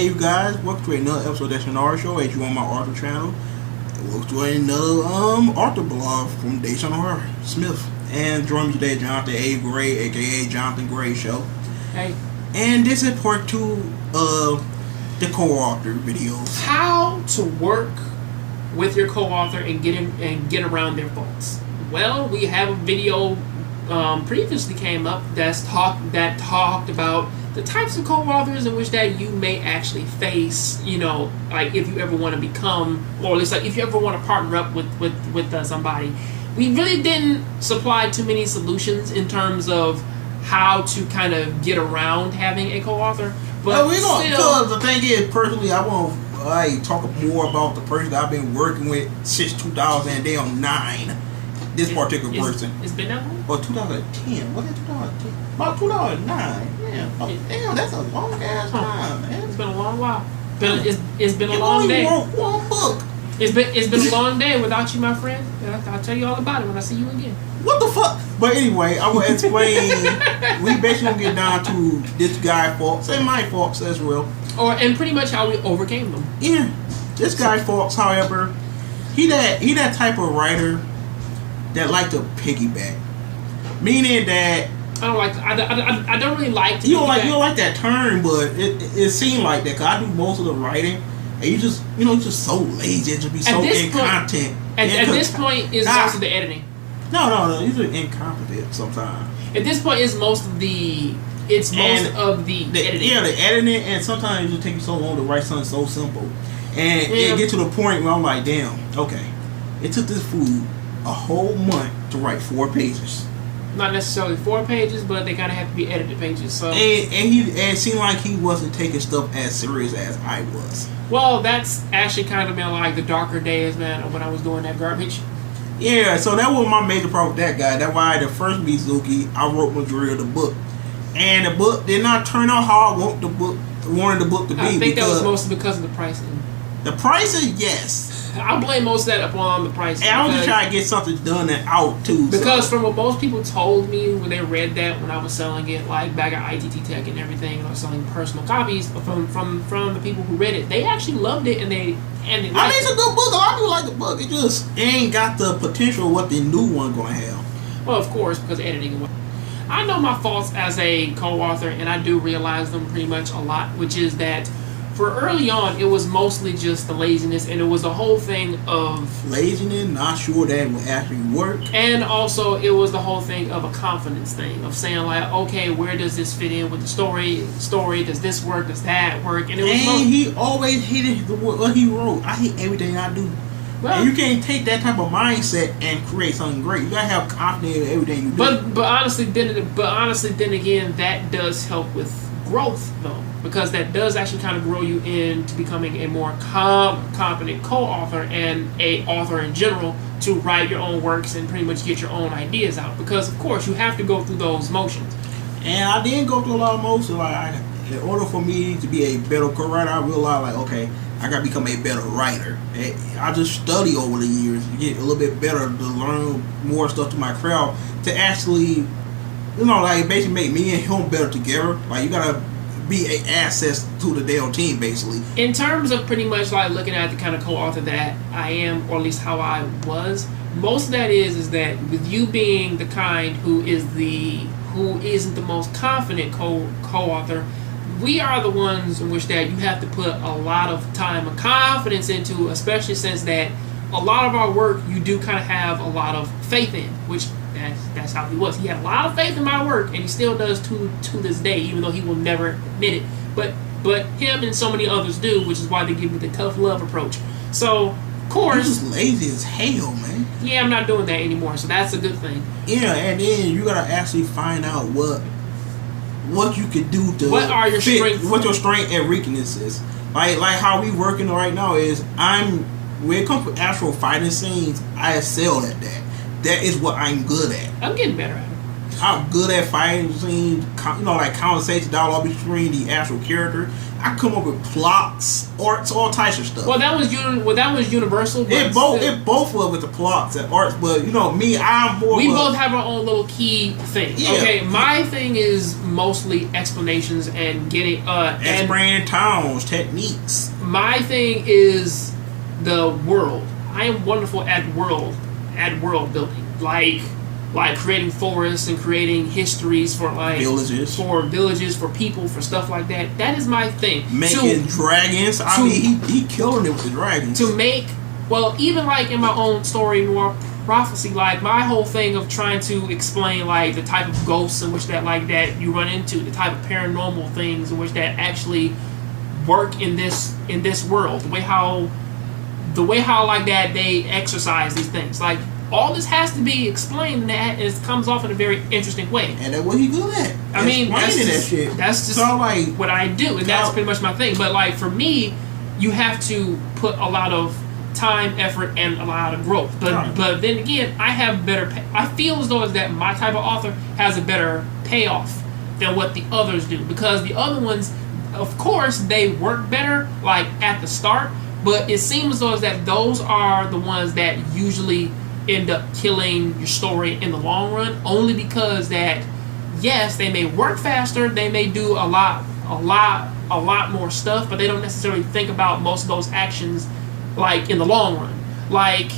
Hey you guys, welcome to another episode of DayShawn R show as you on my author channel. Welcome to another author blog from DayShawn R Smith. And joining me today, Jonathan A. Gray, aka Jonathan Gray Show. Hey. And this is part 2 of the co-author videos. How to work with your co-author and get around their faults. Well, we have a video previously came up that talked about the types of co-authors in which that you may actually face, you know, like if you ever want to become, or at least like if you ever want to partner up with somebody. We really didn't supply too many solutions in terms of how to kind of get around having a co-author. But because the thing is, personally, I want to talk more about the person that I've been working with since 2009. This particular person. It's been that long? Or 2010. Was it 2010? About 2009. Yeah. Oh, damn, that's a long ass time, man. It's been a long while. It's been a long day. Wrote one book. It's been a long day without you, my friend. I'll tell you all about it when I see you again. What the fuck? But anyway, I will explain. We basically gonna get down to this guy's faults and my faults as well. And pretty much how we overcame them. Yeah. This guy's faults, however, he that type of writer that like to piggyback. Meaning that I don't really like to. You don't like that term, but it seemed like that. Cause I do most of the writing, and you just so lazy. It just be so incompetent. At this point, is most of the editing. No. You're just incompetent sometimes. At this point, it's most of the editing. Yeah, the editing, and sometimes it just take you so long to write something so simple, and it get to the point where I'm like, damn, okay, it took this fool a whole month to write 4 pages. Not necessarily 4 pages, but they kind of have to be edited pages. So and it seemed like he wasn't taking stuff as serious as I was. Well, that's actually kind of been like the darker days, man, when I was doing that garbage. Yeah, so that was my major problem with that guy. That's why the first Mizuki, I wrote majority of the book, and the book did not turn out how I wanted the book to be. I think that was mostly because of the pricing. The pricing, yes. I blame most of that upon the price. And I was just trying to get something done and out too. Because from what most people told me when they read that, when I was selling it, like back at ITT Tech and everything, and I was selling personal copies from the people who read it, they actually loved it and they liked it. It's a good book. A lot of people like the book. It just ain't got the potential of what the new one gonna have. Well, of course, because editing. I know my faults as a co-author, and I do realize them pretty much a lot, which is that. For early on, it was mostly just the laziness, and it was a whole thing of laziness, not sure that it would actually work, and also it was the whole thing of a confidence thing of saying like, okay, where does this fit in with the story? Does this work? Does that work? And he always hated what he wrote. I hate everything I do. Well, and you can't take that type of mindset and create something great. You gotta have confidence in everything you do. But honestly, then again, that does help with growth though. Because that does actually kind of grow you into becoming a more competent co-author and a author in general to write your own works and pretty much get your own ideas out. Because of course you have to go through those motions. And I didn't go through a lot of motions. Like in order for me to be a better co-writer, I realized like, okay, I gotta become a better writer. I just study over the years to get a little bit better, to learn more stuff to my craft, to actually, like basically make me and him better together. Like you gotta be an asset to the Dale team, basically. In terms of pretty much like looking at the kind of co-author that I am, or at least how I was, most of that is that with you being the kind who isn't the most confident co-author, we are the ones in which that you have to put a lot of time and confidence into, especially since that a lot of our work you do kind of have a lot of faith in, which that's how he was. He had a lot of faith in my work, and he still does to this day, even though he will never admit it. But him and so many others do, which is why they give me the tough love approach. So, of course, you're just lazy as hell, man. Yeah, I'm not doing that anymore, so that's a good thing. Yeah, and then you gotta actually find out what you can do to what are your strengths, what your strength and weaknesses. Like how we working right now is when it comes to actual fighting scenes, I excel at that. That is what I'm good at. I'm getting better at I'm good at fighting scenes, like conversation dialogue between the actual character. I come up with plots, arts, all types of stuff. Well, that was universal. But it both were with the plots and arts, but me, I'm more. We both have our own little key thing. Yeah. Okay, my thing is mostly explanations and getting explaining towns, techniques. My thing is the world. I am wonderful at world building, like creating forests and creating histories for villages, for people, for stuff like that. That is my thing. Making dragons. I mean, he killing it with the dragons. To make, well, even like in my own story, Noir Prophecy, like my whole thing of trying to explain like the type of ghosts in which that you run into, the type of paranormal things in which that actually work in this world, the way how like that they exercise these things, like. All this has to be explained, and it comes off in a very interesting way. And that's what he good at. I mean, that's just so, like, what I do, and that's pretty much my thing. But like for me, you have to put a lot of time, effort, and a lot of growth. But then again, I have better. I feel as though that my type of author has a better payoff than what the others do, because the other ones, of course, they work better like at the start, but it seems as though that those are the ones that usually end up killing your story in the long run, only because that yes, they may work faster, they may do a lot more stuff, but they don't necessarily think about most of those actions like in the long run. Like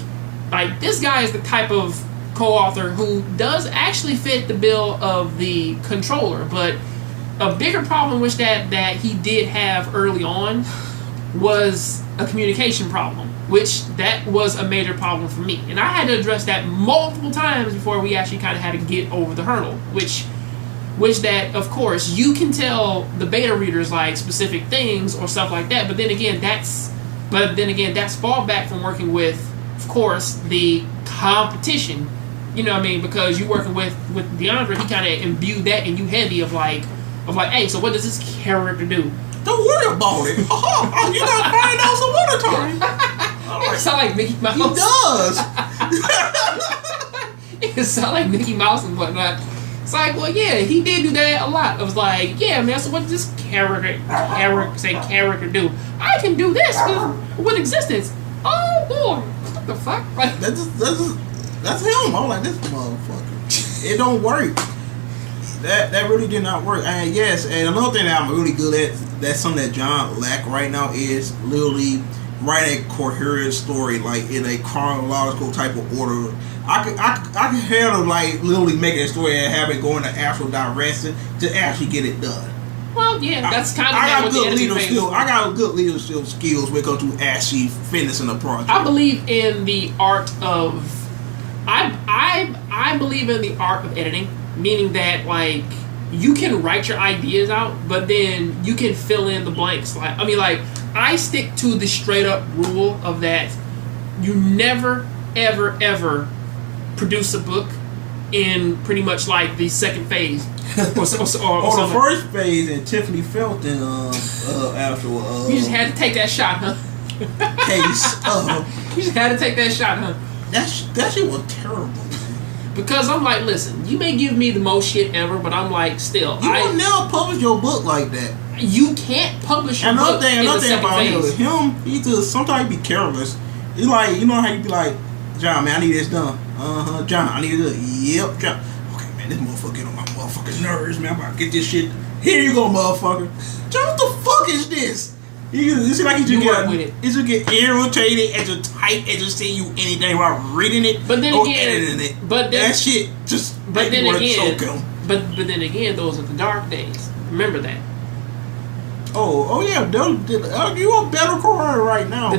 this guy is the type of co-author who does actually fit the bill of the controller, but a bigger problem which that he did have early on was a communication problem, which that was a major problem for me, and I had to address that multiple times before we actually kind of had to get over the hurdle, which that, of course, you can tell the beta readers like specific things or stuff like that, but then again that's fallback from working with, of course, the competition, you know what I mean, because you working with DeAndre, he kind of imbued that in you heavy of like, hey, so what does this character do? Don't worry about it. You're not finding out some other time. It sound like Mickey Mouse. He does. It sound like Mickey Mouse and whatnot. It's like, well, yeah, he did do that a lot. I was like, yeah, man, so what does this character do? I can do this with existence. Oh, boy. What the fuck? Like, that's him. I'm like, this motherfucker. It don't work. That really did not work. And yes, and another thing that I'm really good at, that's something that John lack right now, is literally write a coherent story, like in a chronological type of order. I can handle like literally making a story and have it go in the actual direction to actually get it done. Well, yeah, that's kind of I got good leadership skills when it comes to actually finishing a project. I believe in the art of I believe in the art of editing, meaning that like you can write your ideas out, but then you can fill in the blanks. Like I stick to the straight up rule of that you never ever produce a book in pretty much like the second phase or the first phase, and Tiffany Felton after you just had to take that shot, huh? Case you just had to take that shot, huh? That shit was terrible. Because I'm like, listen, you may give me the most shit ever, but I'm like, still, you will never publish your book like that. You can't publish your book in the second phase. Him, he just sometimes be careless. It's like, you know how you be like, John, man, I need this done. John, I need this. Yep, John. Okay, man, this motherfucker get on my motherfucking nerves, man. I'm about to get this shit. Here you go, motherfucker. John, what the fuck is this? You see, like he just get irritated and just type and just say you anything while reading it. But then editing it. That shit just. But then again, those are the dark days. Remember that. Oh yeah, you a better career right now.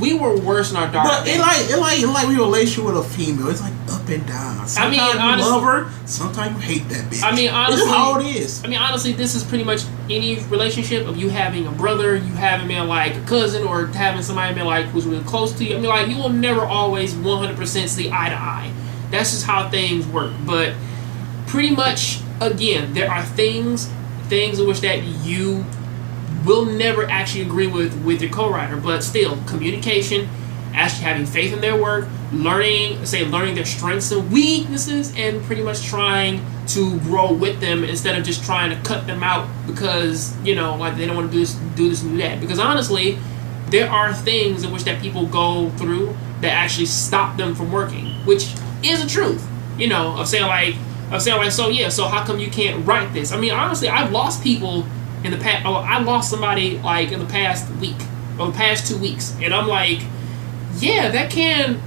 We were worse in our dark. But it like we relation with a female. It's like up and down. Sometimes you love her, sometimes you hate that bitch. Honestly, this is how it is. Honestly, this is pretty much any relationship of you having a brother, you having like a cousin, or having somebody like who's really close to you. You will never always 100% see eye to eye. That's just how things work. But pretty much, again, there are things in which that you will never actually agree with your co-writer, but still, communication, actually having faith in their work, learning their strengths and weaknesses, and pretty much trying to grow with them instead of just trying to cut them out because like they don't want to do this and do that. Because honestly, there are things in which that people go through that actually stop them from working, which is the truth. Of saying like, so how come you can't write this? I mean, honestly, I've lost people in the past. I lost somebody like in the past week or the past 2 weeks, and I'm like, that can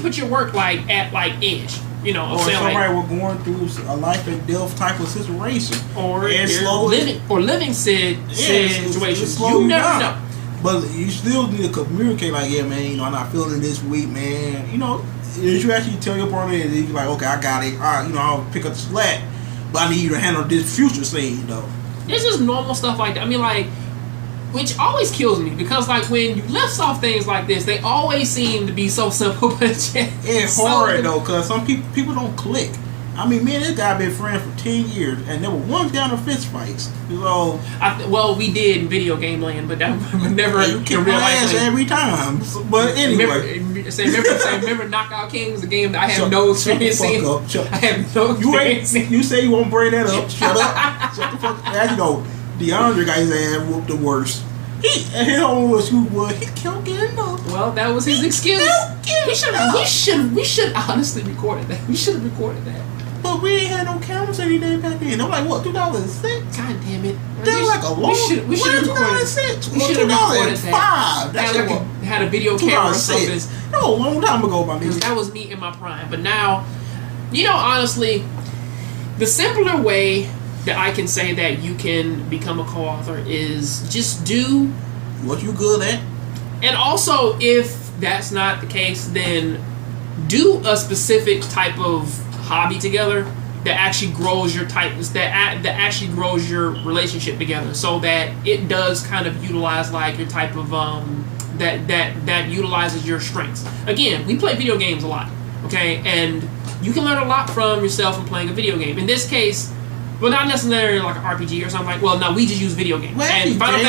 put your work like at like edge. Or somebody we're going through a life and death type of situation, or living situations. You never know. But you still need to communicate like, yeah, man, I'm not feeling this week, man. If you actually tell your partner, and you're like, okay, I got it. I'll pick up the slack, but I need you to handle this future scene, though. It's just normal stuff like that. I mean, like, which always kills me because, like, when you list off things like this, they always seem to be so simple, but it's hard though, because some people don't click. I mean, me and this guy been friends for 10 years, and never once down to fist fights. So, we did in video game land, but that never you kick my ass every time. But anyway, remember Knockout Kings, the game that I have no experience in. I have no experience. You say you won't bring that up. Shut up. Shut the fuck up. DeAndre got his ass whooped the worst. He killed getting up. Well, that was his excuse. We should honestly recorded that. We should have recorded that. But we ain't had no cameras any day back then. I'm like, what, 2006? God damn it. That was like a long... We should have recorded that. We should have recorded that. Had a video camera or something. That was a long time ago, my nigga. That was me in my prime. But now, honestly, the simpler way that I can say that you can become a co-author is just do what you good at. And also, if that's not the case, then do a specific type of hobby together that actually grows your that actually grows your relationship together, so that it does kind of utilize like your type of that utilizes your strengths. Again, we play video games a lot, okay, and you can learn a lot from yourself from playing a video game. In this case, well, not necessarily like an RPG or something like. Well, no, we just use video games. Well, and Final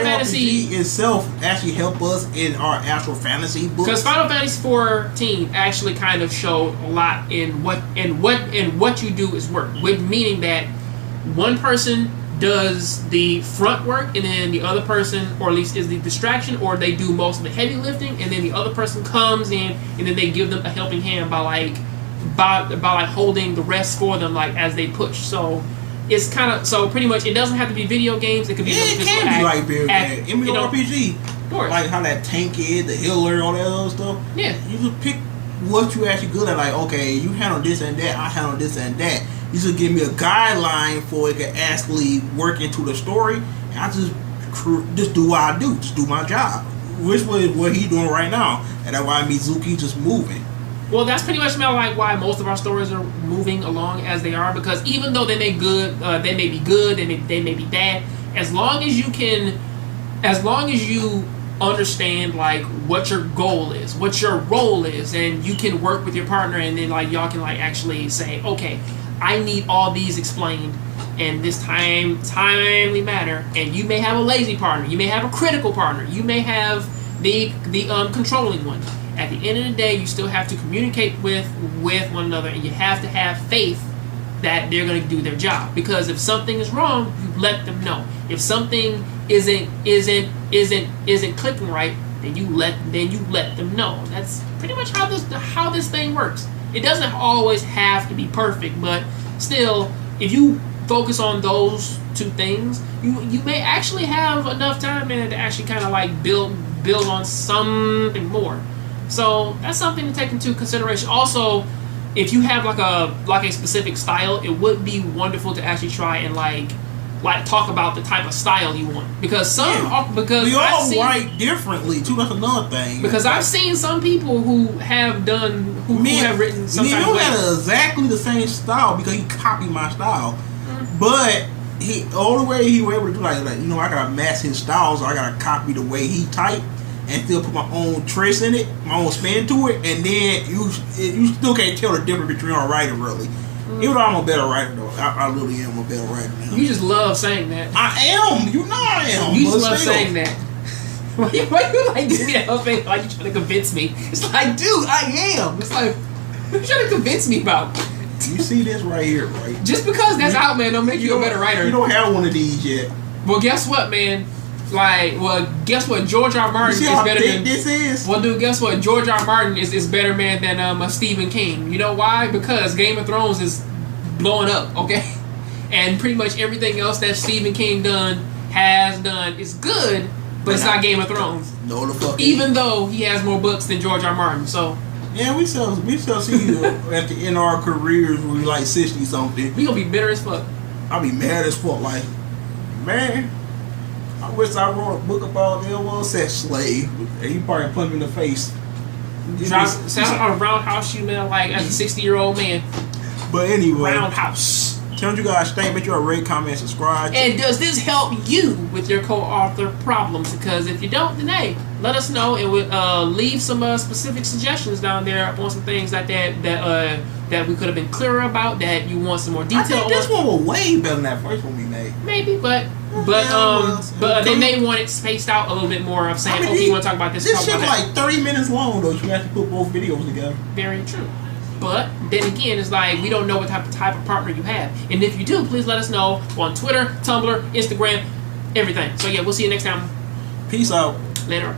Fantasy itself actually help us in our actual fantasy books. Because Final Fantasy 14 actually kind of showed a lot in what you do is work. With meaning that one person does the front work, and then the other person, or at least is the distraction, or they do most of the heavy lifting, and then the other person comes in, and then they give them a helping hand by holding the rest for them, like as they push. So it's kind of pretty much it doesn't have to be video games. It could be like video games, MMORPG, like how that tank is, the healer, all that other stuff. Yeah, you just pick what you actually good at. Like, okay, you handle this and that, I handle this and that. You just give me a guideline for it to actually work into the story. And I just do what I do, just do my job, which was what he's doing right now, and that's why Mizuki just moving. Well, that's pretty much like why most of our stories are moving along as they are, because even though they may be good, they may be bad. As long as you understand like what your goal is, what your role is, and you can work with your partner, and then like y'all can like actually say, okay, I need all these explained in this timely manner. And you may have a lazy partner, you may have a critical partner, you may have the controlling one. At the end of the day, you still have to communicate with one another, and you have to have faith that they're going to do their job. Because if something is wrong, you let them know. If something isn't clicking right, then you let them know. That's pretty much how this thing works. It doesn't always have to be perfect, but still, if you focus on those two things, you may actually have enough time in it to actually kind of like build on something more. So that's something to take into consideration. Also, if you have like a specific style, it would be wonderful to actually try and like talk about the type of style you want, because we all write differently too. That's another thing. Because I've seen some people who have written some kind of way. Had exactly the same style because he copied my style, but the only way he was able to do like I gotta match his style, so I gotta copy the way he typed and still put my own trace in it, my own spin to it, and then you still can't tell the difference between a writer really. Even though I'm a better writer though, I really am a better writer now. You just love saying that. I am. You know I am. You just love saying that. Why you like give me that whole thing like you trying to convince me? It's like, dude, I am. It's like, what you trying to convince me about? You see this right here, right? Just because that's out, man, don't make you a better writer. You don't have one of these yet. Well, guess what, man? Guess what? George R. Martin is better than this is. Well, dude, guess what? George R. Martin is better man than Stephen King. You know why? Because Game of Thrones is blowing up, okay? And pretty much everything else that Stephen King has done is good, but it's not Game of Thrones. No, the fuck. Even though he has more books than George R. Martin, so. Yeah, we shall see you at the end of our careers when we like 60 something. We gonna be bitter as fuck. I'll be mad as fuck. Like, man, I wish I wrote a book about the was sex slave. And you probably punched me in the face. Sounds on a roundhouse you, man, like as a 60-year-old man. But anyway, roundhouse. Tell you guys, stay, make sure you rate, comment, subscribe. And does this help you with your co-author problems? Because if you don't, then hey, let us know and we'll leave some specific suggestions down there on some things like that we could have been clearer about, that you want some more detail. I think this one was way better than that first one we made. Maybe, but they may want it spaced out a little bit more. I'm saying, okay, you want to talk about this? This shit's like 30 minutes long though. You have to put both videos together. Very true. But then again, it's like we don't know what type of partner you have. And if you do, please let us know on Twitter, Tumblr, Instagram, everything. So yeah, we'll see you next time. Peace out. Later.